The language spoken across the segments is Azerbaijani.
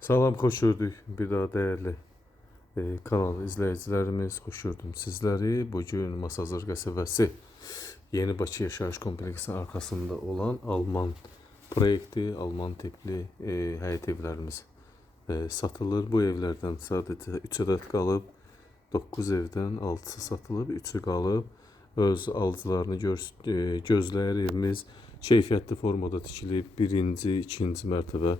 Salam, xoş gördük. Bir daha değerli kanal izleyicilerimiz, xoş gördüm sizleri. Bugün Masazır qəsəbəsi Yeni Bakı Yaşayış Kompleksinin arkasında olan Alman proyekti, Alman tipli həyət evlərimiz satılır. Bu evlerden sadece 3 adet qalıb. 9 evden 6'sı satılıb, 3'ü qalıb. Öz alıcılarını gözləyir evimiz. Keyfiyyətli formada tikilib. Birinci, ikinci mərtəbə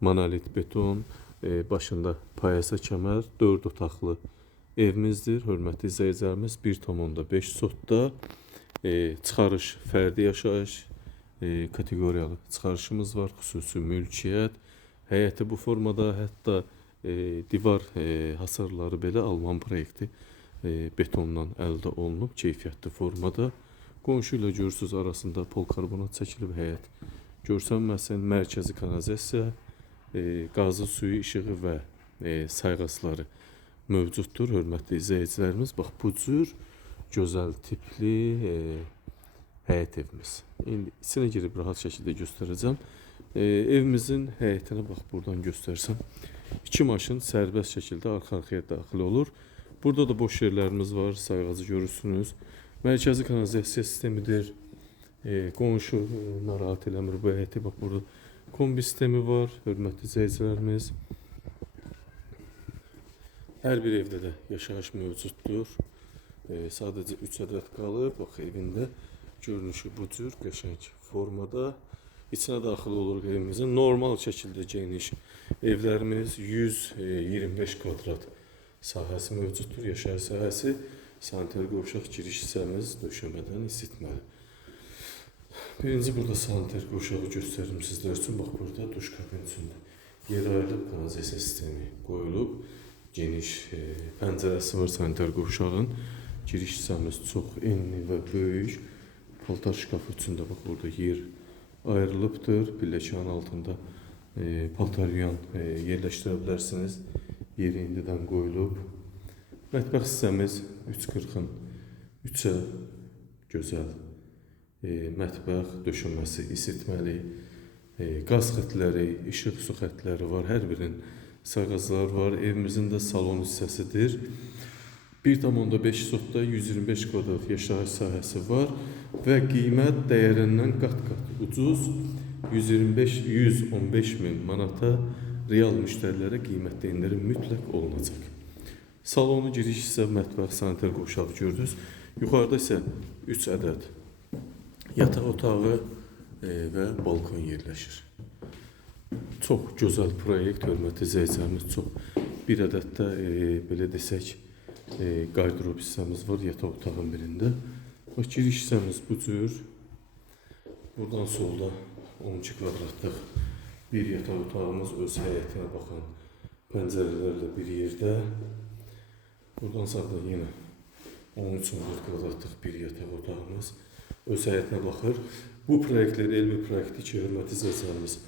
monolit beton, başında payasa kəmər, 4 otaqlı evimizdir. Hörmətli izləyicilərimiz, 1,5 sotda çıxarış, fərdi yaşayış, kateqoriyalı çıxarışımız var. Xüsusi mülkiyyət, həyəti bu formada, hətta divar hasarları belə Alman proyekti betondan əldə olunub, keyfiyyətli formada. Qonşu ilə görürsüz arasında polkarbonat çəkilib həyət. Görsənməsin, mərkəzi kanalizasiya, qazı suyu, işığı və sayğacları mövcuddur. Hörmətli izləyicilərimiz, bax bu cür gözəl tipli həyət evimiz. İndi içine girib rahat şəkildə göstərəcəm. Evimizin həyətinə bax buradan göstərsəm. 2 maşın sərbəst şəkildə arxa-arxaya daxil olur. Burada da boş yerlərimiz var, sayğacı görürsünüz. Mərkəzi kanalizasiya sistemidir. Qonşu narahat eləmir bu həyəti. Bax burada kombi sistemi var, hörmətli izləyicilərimiz. Hər bir evdə də yaşayış mövcuddur. Sadəcə 3 ədəd qalıb. Bax evində görünüşü bu cür qəşəng formada. İçine daxil oluruq evimizin. Normal şəkildə geniş evlərimiz 125 kvadrat sahəsi mövcuddur. Yaşayış sahəsi, sanitar qovşaq giriş hissəmiz döşəmədən isitməli. Birinci burada sanitar qovşağı göstərim sizlər üçün. Bax burada duş kabin içində yer ayrılıb, kanalizasiya sistemi qoyulub. Geniş pəncərəsi var sanitar qovşağın. Giriş hissəmiz çox enli və böyük. Paltar şkafı üçün də bax burada yer ayrılıbdır. Pilləkənin altında paltar yuyan yerləşdirə bilərsiniz. Yeri indidən qoyulub. Mətbəx hissəmiz 340-ın 3-ə gözəl mətbəx döşəməsi, isitməli, qaz xətləri, işıq su xətləri var. Hər birinin sayğacları var. Evimizin də salon hissəsidir. 1,5 sotda 125 kvadrat yaşayış sahəsi var və qiymət dəyərindən qat-qat ucuz. 115 min manata real müştərilərə qiymətdə indirim mütləq olunacaq. Salonu giriş isə mətbəx, sanitar qovşağı gördünüz. Yuxarıda isə 3 ədəd yataq otağı və balkon yerləşir. Çox gözəl proyekt, hörmətli izləyicilərimiz, çox. Bir ədəd də belə desək qardırop hissəmiz var yataq otağın birində. Bax giriş hissəmiz bu cür. Buradan solda 12 kvadratlıq bir yataq otağımız öz həyətinə baxan pəncərələrlə bir yerdə. Buradan sağda yenə 13-14 kvadratlıq bir yataq otağımız öz həyətinə baxır. Bu proyektlər el bir proyekti ki, hörmətli izləyicilərimiz,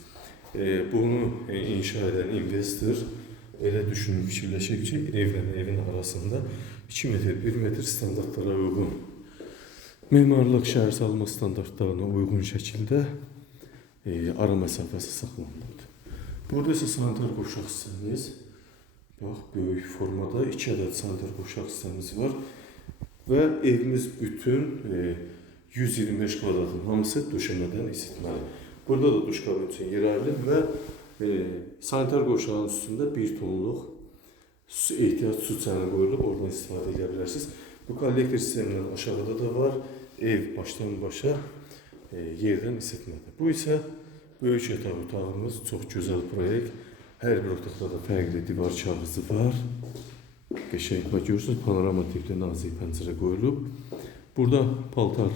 bunu inşa edən investor elə düşünüb fikirləşir ki, evlə evin arasında 2 metr, 1 metr standartlara uyğun, memarlıq şəhər salma standartlarına uyğun şəkildə ara məsafəsi saxlanılır. Burada isə sanitar qovşaq hissəmiz, bax, böyük formada 2 ədəd sanitar qovşaq hissəmiz var və evimiz bütün 125 kvadratın hamısı döşəmədən isitməli. Burada da duş kabin üçün yer ayrılıb və sanitar qovşağın üstündə 1 tonluq ehtiyac su çəni qoyulub, oradan istifadə edə bilərsiniz. Bu kollektor sistemindən aşağıda da var. Ev başdan başa yerdən isitmədir. Bu isə böyük yataq otağımız, çox gözəl proyekt. Hər bir otaqda da fərqli divar kağızı var. Qəşəng, bax görürsünüz, panorama tipli nazik pəncərə qoyulub. Burada paltar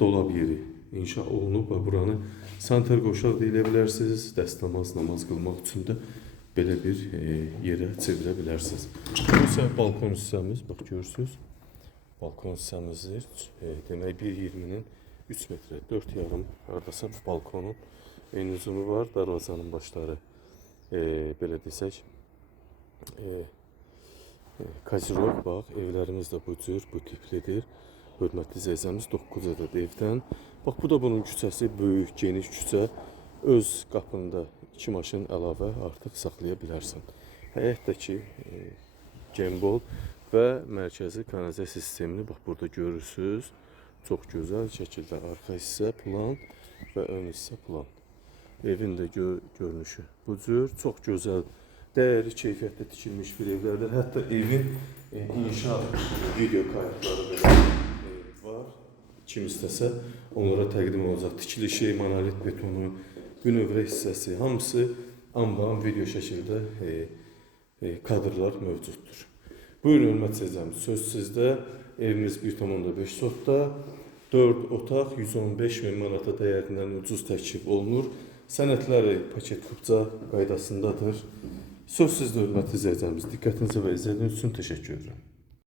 dolab yeri inşa olunub və buranı sanitar qovşaq deyilə bilərsiniz. Dəstəmaz, namaz qılmaq üçün də belə bir yerə çevirə bilərsiniz. Bu isə balkon hissəmiz, bax görürsünüz. Balkon hissəmizdir. Demək 1,20-nin 3 metrə, 4,5 hardasa balkonun eyni uzumu var. Darvazanın başları belə desək kazirok, bax evlərimiz də bu cür, bu tiplidir. Hörmətli izləyicilərimiz, 9 ədəd evdən. Bax bu da bunun küçəsi, böyük, geniş küçə. öz qapında 2 maşın əlavə artıq saxlaya bilərsən. Həyətdəki Gembol və mərkəzi kanalizasiya sistemini bax burada görürsünüz. Çox gözəl şəkildə arxa hissə plan və ön hissə plan. Evin də görünüşü bu cür çox gözəl, dəyərli keyfiyyətdə tikilmiş bir evlərdir. Hətta evin inşaat video kayıtları belə var. Kim istəsə onlara təqdim olacaq. Tikilişi, monolit betonu, bünövrə hissəsi hamısı anban video şəkildə kadrlar mövcuddur. Buyurun hörmət sezəm, söz sizdə. Evimiz 1,5 sotda, 4 otaq 115.000 manata dəyərindən ucuz təklif olunur. Sənədləri paket kupça qaydasındadır. Söz sizdə hörmətli izləyicimiz. Diqqətinizə və izlədiyiniz üçün təşəkkür edirəm.